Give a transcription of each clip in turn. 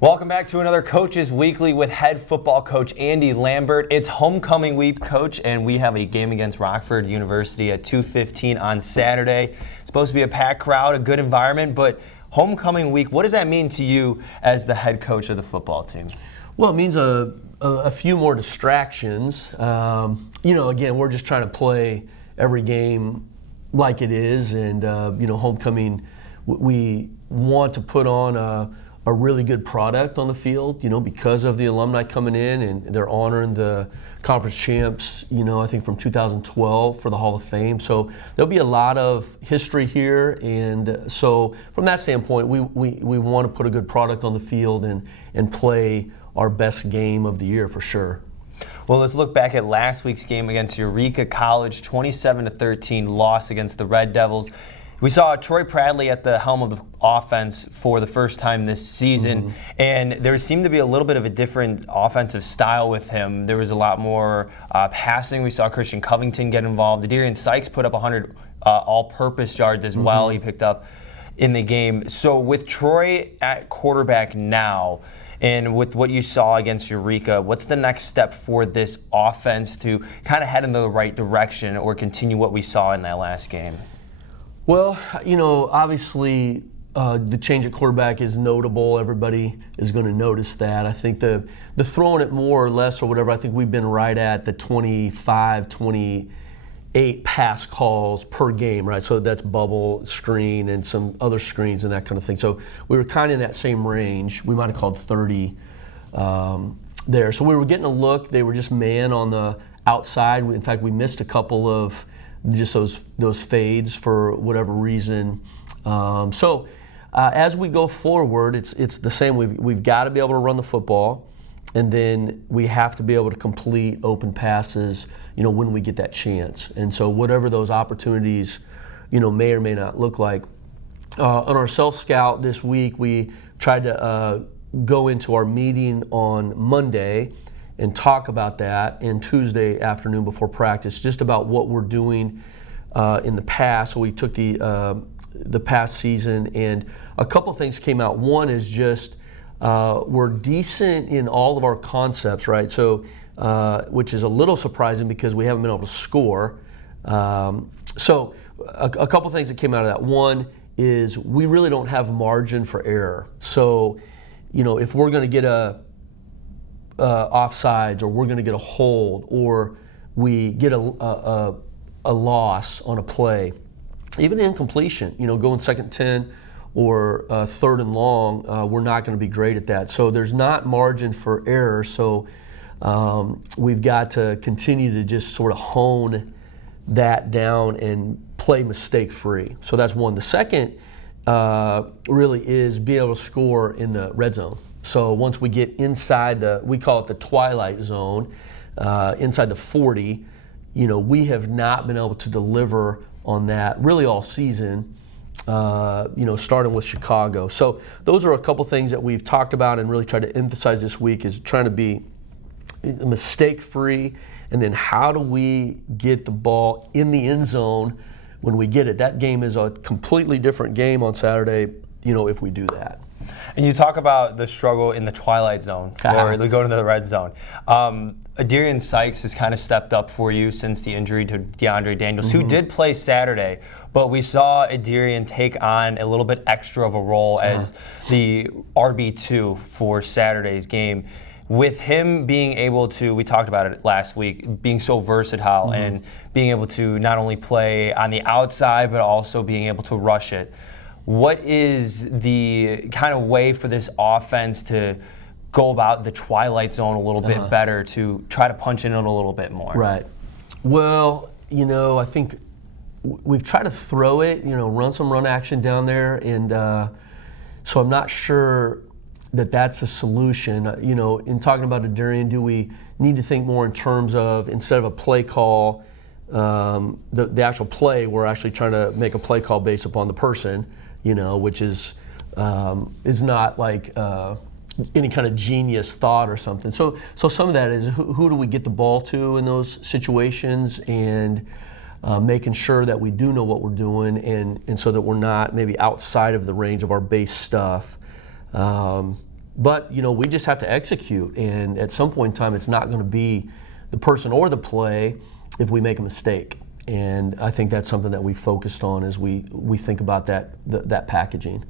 Welcome back to another Coaches Weekly with head football coach Andy Lambert. It's homecoming week, Coach, and we have a game against Rockford University at 2:15 on Saturday. It's supposed to be a packed crowd, a good environment, but homecoming week, what does that mean to you as the head coach of the football team? Well, it means a few more distractions. Again, we're just trying to play every game like it is, and homecoming, we want to put on a really good product on the field, because of the alumni coming in, and they're honoring the conference champs, I think from 2012 for the Hall of Fame. So there'll be a lot of history here, and so from that standpoint, we want to put a good product on the field and play our best game of the year for sure. Well, let's look back at last week's game against Eureka College, 27-13 loss against the Red Devils. We saw Troy Pradley at the helm of the offense for the first time this season, and there seemed to be a little bit of a different offensive style with him. There was a lot more passing. We saw Christian Covington get involved. Adrian Sykes put up 100 all-purpose yards as well. He picked up in the game. So with Troy at quarterback now, and with what you saw against Eureka, what's the next step for this offense to kind of head in the right direction or continue what we saw in that last game? Well, obviously the change at quarterback is notable. Everybody is going to notice that. I think the throwing it more or less or whatever, I think we've been right at the 25, 28 pass calls per game, right? So that's bubble, screen, and some other screens and that kind of thing. So we were kind of in that same range. We might have called 30 there. So we were getting a look. They were just man on the outside. In fact, we missed a couple of just those fades for whatever reason. As we go forward, it's the same. We've got to be able to run the football, and then we have to be able to complete open passes, when we get that chance. And so whatever those opportunities, may or may not look like. On our self-scout this week, we tried to go into our meeting on Monday and talk about that, and Tuesday afternoon before practice, just about what we're doing in the past. So we took the past season, and a couple things came out. One is just we're decent in all of our concepts, right? So, which is a little surprising because we haven't been able to score. So a couple things that came out of that. One is we really don't have margin for error. So, if we're going to get offsides, or we're going to get a hold, or we get a loss on a play, even incompletion, going second 10 or third and long, we're not going to be great at that. So there's not margin for error. So we've got to continue to just sort of hone that down and play mistake-free. So that's one. The second really is being able to score in the red zone. So once we get inside we call it the twilight zone, inside the 40, we have not been able to deliver on that really all season, starting with Chicago. So those are a couple things that we've talked about and really tried to emphasize this week, is trying to be mistake-free, and then how do we get the ball in the end zone when we get it. That game is a completely different game on Saturday, if we do that. And you talk about the struggle in the twilight zone, or we go into the red zone. Adrian Sykes has kind of stepped up for you since the injury to DeAndre Daniels, who did play Saturday, but we saw Adrian take on a little bit extra of a role as the RB2 for Saturday's game. With him being able to, we talked about it last week, being so versatile and being able to not only play on the outside, but also being able to rush it. What is the kind of way for this offense to go about the twilight zone a little bit better, to try to punch in it a little bit more? Right. Well, I think we've tried to throw it, run some run action down there, and so I'm not sure that that's a solution. In talking about Adrian, do we need to think more in terms of, instead of a play call, the actual play, we're actually trying to make a play call based upon the person, which is not like any kind of genius thought or something. So some of that is who do we get the ball to in those situations, and making sure that we do know what we're doing, and so that we're not maybe outside of the range of our base stuff. But, we just have to execute. And at some point in time, it's not going to be the person or the play if we make a mistake. And I think that's something that we focused on as we think about that packaging.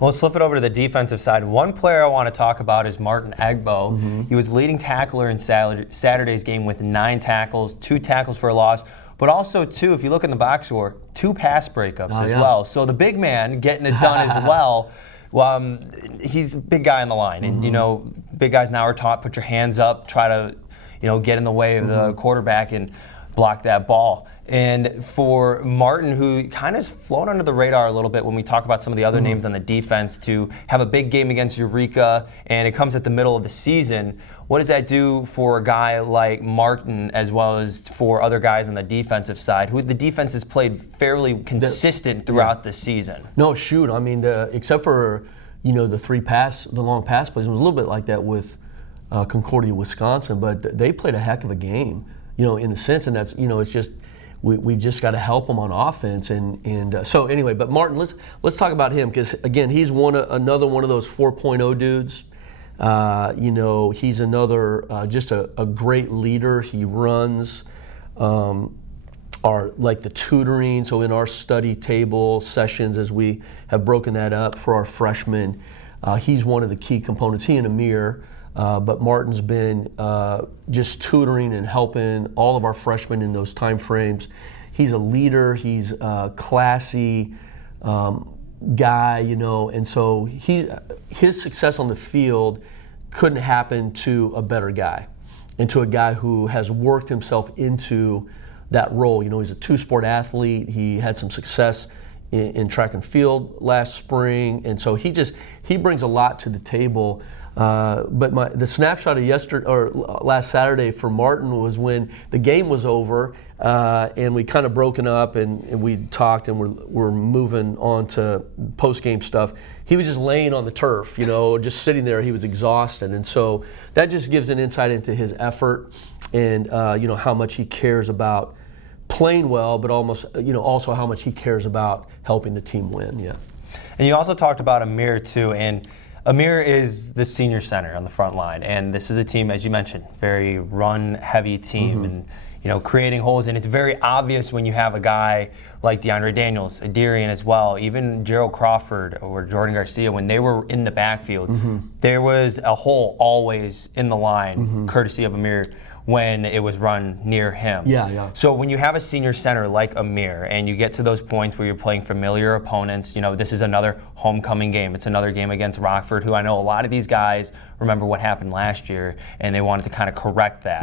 Well, let's flip it over to the defensive side. One player I want to talk about is Martin Egbo. Mm-hmm. He was leading tackler in Saturday's game with 9 tackles, 2 tackles for a loss, but also 2, if you look in the box score, 2 pass breakups as well. So the big man getting it done as well. He's a big guy on the line. And, big guys now are taught, put your hands up, try to, get in the way of the quarterback and block that ball. And for Martin, who kind of flown under the radar a little bit when we talk about some of the other names on the defense, to have a big game against Eureka, and it comes at the middle of the season, what does that do for a guy like Martin as well as for other guys on the defensive side, who the defense has played fairly consistent throughout the season? No, shoot. I mean, except for, the long pass plays, it was a little bit like that with Concordia, Wisconsin, but they played a heck of a game, in a sense, and that's, it's just, we just got to help him on offense, and so anyway. But Martin, let's talk about him, because again, he's another one of those 4.0 dudes. He's another just a great leader. He runs the tutoring. So in our study table sessions, as we have broken that up for our freshmen, he's one of the key components. He and Amir. But Martin's been just tutoring and helping all of our freshmen in those time frames. He's a leader. He's a classy guy, and so his success on the field couldn't happen to a better guy, and to a guy who has worked himself into that role. He's a 2-sport athlete. He had some success in track and field last spring, and so he brings a lot to the table. But the snapshot of last Saturday for Martin was when the game was over, and we kind of broken up and we talked, and we're moving on to post-game stuff. He was just laying on the turf, just sitting there. He was exhausted, and so that just gives an insight into his effort and how much he cares about playing well, but also how much he cares about helping the team win. Yeah. And you also talked about Amir too, and Amir is the senior center on the front line, and this is a team, as you mentioned, very run-heavy team, and creating holes. And it's very obvious when you have a guy like DeAndre Daniels, Adirian as well, even Gerald Crawford or Jordan Garcia, when they were in the backfield, there was a hole always in the line, courtesy of Amir, when it was run near him. Yeah. So when you have a senior center like Amir, and you get to those points where you're playing familiar opponents, this is another homecoming game. It's another game against Rockford, who I know a lot of these guys remember what happened last year, and they wanted to kind of correct that.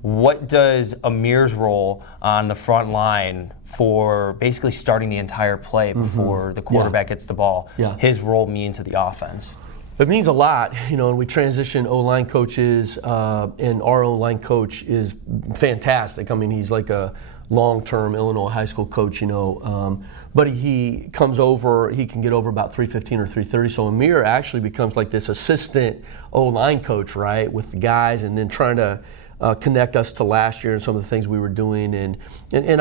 What does Amir's role on the front line for basically starting the entire play before the quarterback gets the ball, his role mean to the offense? It means a lot, and we transition O-line coaches, and our O-line coach is fantastic. I mean, he's like a long-term Illinois high school coach, but he comes over, he can get over about 3:15 or 3:30, so Amir actually becomes like this assistant O-line coach, right, with the guys, and then trying to connect us to last year and some of the things we were doing, and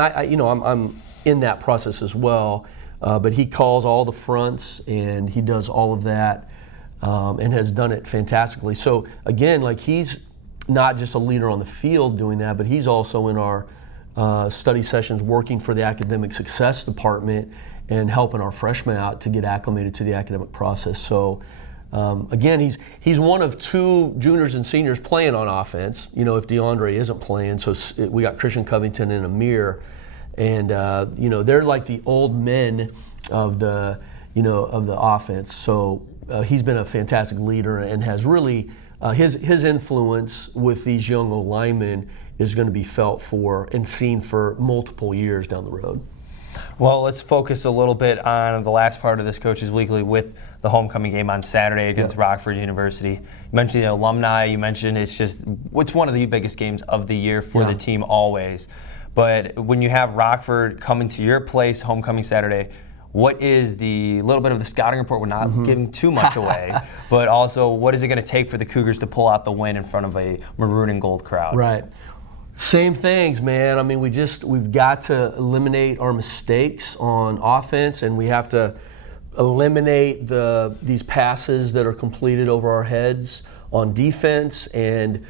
I'm in that process as well, but he calls all the fronts, and he does all of that. And has done it fantastically. So again, he's not just a leader on the field doing that, but he's also in our study sessions working for the academic success department and helping our freshmen out to get acclimated to the academic process. So again, he's one of 2 juniors and seniors playing on offense, if DeAndre isn't playing. So we got Christian Covington and Amir, and they're like the old men of the offense. So he's been a fantastic leader and has really his influence with these young linemen is going to be felt for and seen for multiple years down the road. Well, let's focus a little bit on the last part of this Coaches Weekly with the homecoming game on Saturday against Rockford University. You mentioned the alumni. You mentioned it's one of the biggest games of the year for the team always. But when you have Rockford coming to your place homecoming Saturday, what is the little bit of the scouting report? We're not giving too much away, but also what is it going to take for the Cougars to pull out the win in front of a maroon and gold crowd? Right. Same things, man. I mean, we've got to eliminate our mistakes on offense, and we have to eliminate these passes that are completed over our heads on defense, and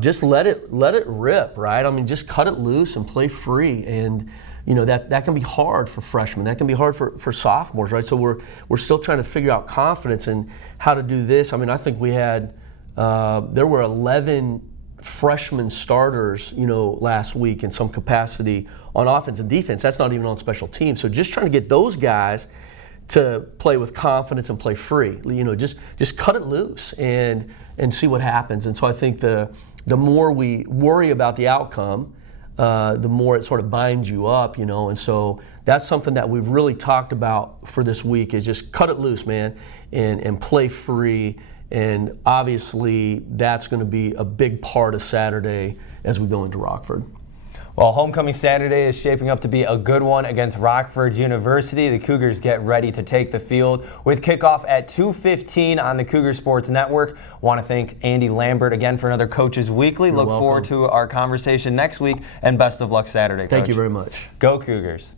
just let it rip, right? I mean, just cut it loose and play free. And that can be hard for freshmen. That can be hard for sophomores, right? So we're still trying to figure out confidence and how to do this. I mean, I think we had there were 11 freshman starters, last week in some capacity on offense and defense. That's not even on special teams. So just trying to get those guys to play with confidence and play free. Just cut it loose and see what happens. And so I think the more we worry about the outcome, the more it sort of binds you up, and so that's something that we've really talked about for this week is just cut it loose, man, and play free. And obviously that's going to be a big part of Saturday as we go into Rockford. Well, homecoming Saturday is shaping up to be a good one against Rockford University. The Cougars get ready to take the field with kickoff at 2:15 on the Cougar Sports Network. Want to thank Andy Lambert again for another Coaches Weekly. You're Look welcome. forward to our conversation next week, and best of luck Saturday, Coach. Thank you very much. Go Cougars.